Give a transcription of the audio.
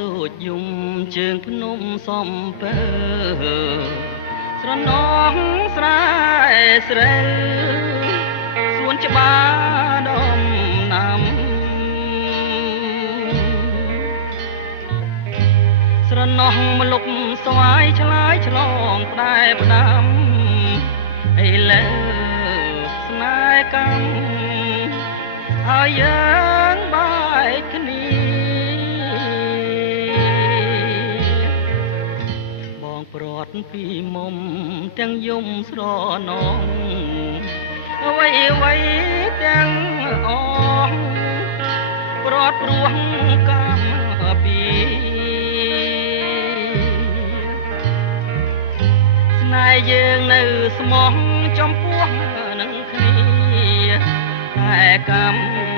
តូចយំជើងភ្នំសំពើស្រណោះស្រែស្រូវសួនច្បារដំណាំស្រណោះមលុបស្វាយឆ្លើយឆ្លងផ្ដែផ្ដាំឥឡូវស្នេហ៍កម្មហើយយើងបែកគ្នាបងព្រាត់ពីមុំទាំងយំស្រណងអ្វីអ្វីទាំងអងព្រាត់ព្រោះកម្មពីស្នេហ៍យើងនៅស្មោះចំពោះនឹងគ្នាតែកម្ម